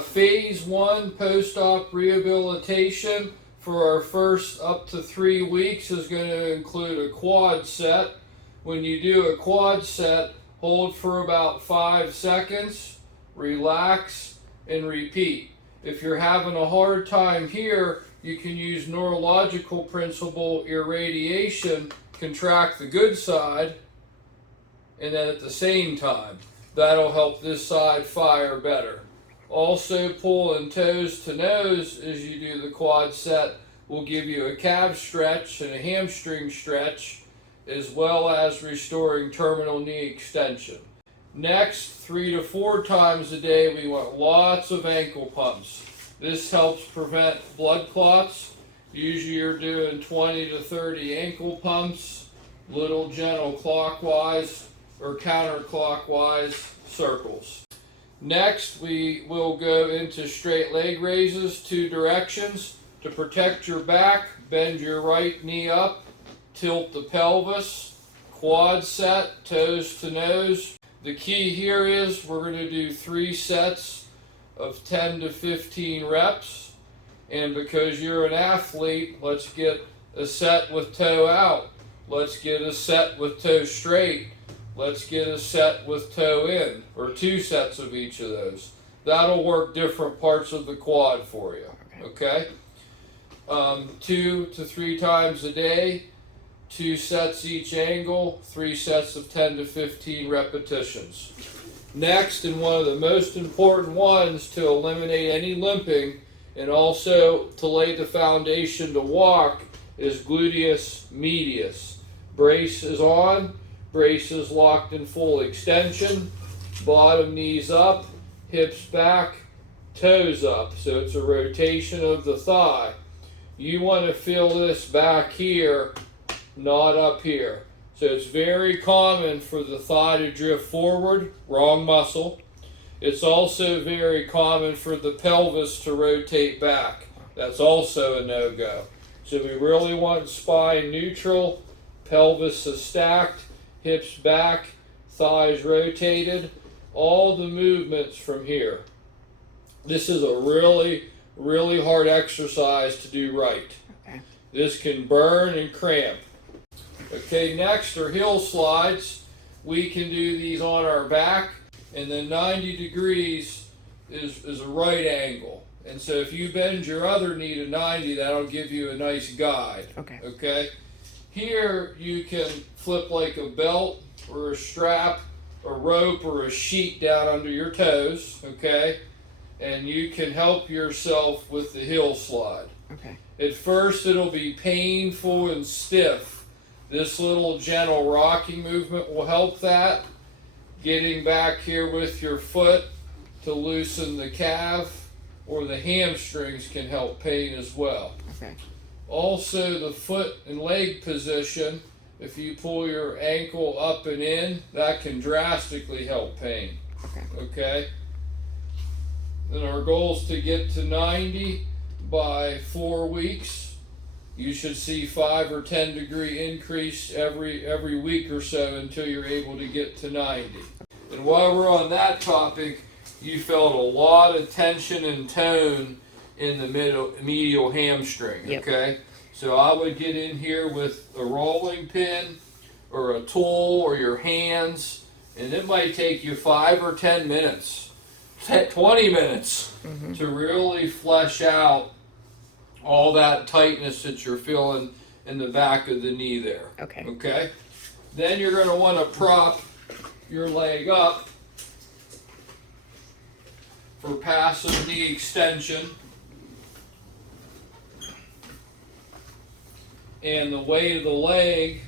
Phase 1 post-op rehabilitation for our first up to 3 weeks is going to include a quad set. When you do a quad set, hold for about 5 seconds, relax, and repeat. If you're having a hard time here, you can use neurological principle irradiation, contract the good side, and then at the same time, that'll help this side fire better. Also, pulling toes to nose as you do the quad set will give you a calf stretch and a hamstring stretch, as well as restoring terminal knee extension. Next, 3 to 4 times a day, we want lots of ankle pumps. This helps prevent blood clots. Usually you're doing 20 to 30 ankle pumps, little gentle clockwise or counterclockwise circles. Next, we will go into straight leg raises, 2 directions. To protect your back, bend your right knee up, tilt the pelvis, quad set, toes to nose. The key here is we're going to do 3 sets of 10 to 15 reps. And because you're an athlete, let's get a set with toe out. Let's get a set with toe straight. Let's get a set with toe in, or 2 sets of each of those. That'll work different parts of the quad for you, okay? 2 to 3 times a day, 2 sets each angle, 3 sets of 10 to 15 repetitions. Next, and one of the most important ones to eliminate any limping and also to lay the foundation to walk is gluteus medius. Brace is on. Brace is locked in full extension, bottom knees up, hips back, toes up. So it's a rotation of the thigh. You want to feel this back here, not up here. So it's very common for the thigh to drift forward, wrong muscle. It's also very common for the pelvis to rotate back. That's also a no-go. So we really want spine neutral, pelvis is stacked, hips back, thighs rotated, all the movements from here. This is a really, really hard exercise to do right. Okay. This can burn and cramp. Okay, next are heel slides. We can do these on our back, and then 90 degrees is a right angle. And so if you bend your other knee to 90, that'll give you a nice guide. Okay? Here you can flip like a belt or a strap, a rope or a sheet down under your toes, okay? And you can help yourself with the heel slide. Okay. At first it'll be painful and stiff. This little gentle rocking movement will help that. Getting back here with your foot to loosen the calf or the hamstrings can help pain as well. Okay. Also, the foot and leg position, if you pull your ankle up and in, that can drastically help pain. Okay? Then our goal is to get to 90 by 4 weeks. You should see 5 or 10 degree increase every week or so until you're able to get to 90. And while we're on that topic, you felt a lot of tension and tone in the medial hamstring, okay? So I would get in here with a rolling pin or a tool or your hands, and it might take you 5 or 10 minutes, 20 minutes to really flesh out all that tightness that you're feeling in the back of the knee there. Okay? Then you're going to want to prop your leg up for passive knee extension. And the weight of the leg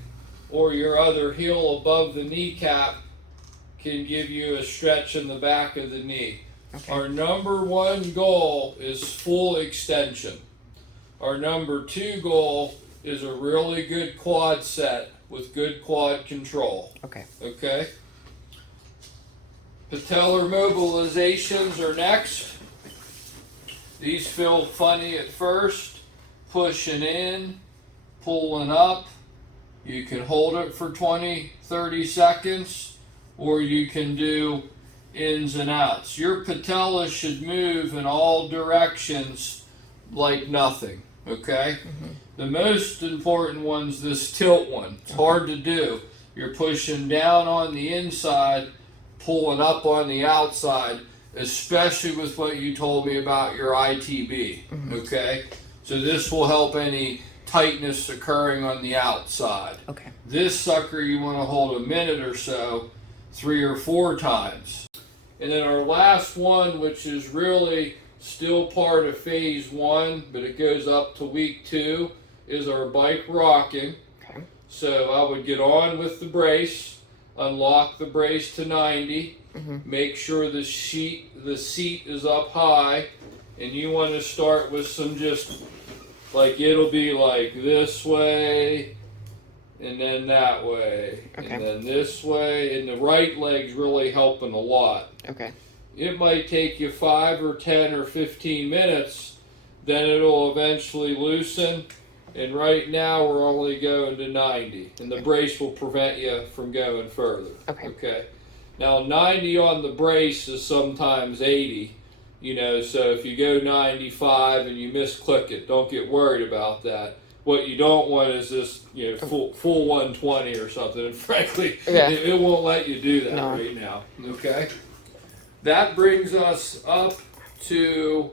or your other heel above the kneecap can give you a stretch in the back of the knee. Our number 1 goal is full extension. Our number 2 goal is a really good quad set with good quad control. Okay? Patellar mobilizations are next. These feel funny at first. Pushing in, pulling up. You can hold it for 20, 30 seconds, or you can do ins and outs. Your patella should move in all directions like nothing, okay? The most important one's this tilt one. It's hard to do. You're pushing down on the inside, pulling up on the outside, especially with what you told me about your ITB, okay? So this will help any tightness occurring on the outside. Okay. This sucker you want to hold a minute or so, 3 or 4 times. And then our last one, which is really still part of phase 1, but it goes up to week 2, is our bike rocking. Okay. So I would get on with the brace, unlock the brace to 90, make sure the seat is up high, and you want to start with some just, like, it'll be like this way, and then that way, Okay. and then this way, and the right leg's really helping a lot. Okay. It might take you 5 or 10 or 15 minutes, then it'll eventually loosen, and right now we're only going to 90, and the brace will prevent you from going further. Okay. Now 90 on the brace is sometimes 80, you know, so if you go 95 and you misclick it, don't get worried about that. What you don't want is this, you know, full 120 or something, and frankly, it won't let you do that right now, okay? That brings us up to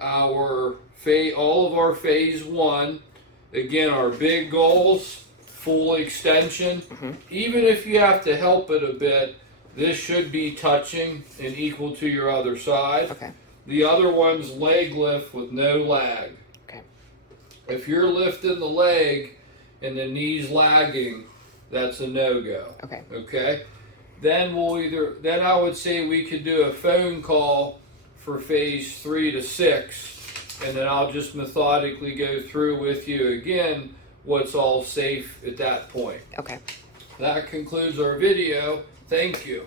our all of our phase 1. Again, our big goals, full extension. Even if you have to help it a bit, this should be touching and equal to your other side. Okay. The other one's leg lift with no lag. Okay. If you're lifting the leg and the knee's lagging, that's a no-go. Okay. Okay? Then I would say we could do a phone call for phase 3 to 6, and then I'll just methodically go through with you again what's all safe at that point. Okay. That concludes our video. Thank you.